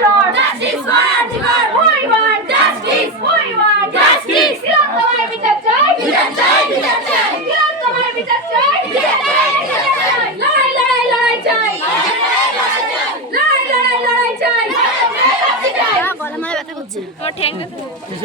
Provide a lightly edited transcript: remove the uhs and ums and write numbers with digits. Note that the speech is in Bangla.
floor. Justice for Arjigor. We want justice. We want justice. তিলোত্তমার বিচার চাই। বিচার চাই। বিচার চাই। তিলোত্তমার বিচার চাই। বিচার চাই। বিচার চাই। লড়াই লড়াই লড়াই চাই। লড়াই লড়াই লড়াই চাই। গলা মারা ব্যথা করছে। আমার ঠ্যাং ব্যথা করছে।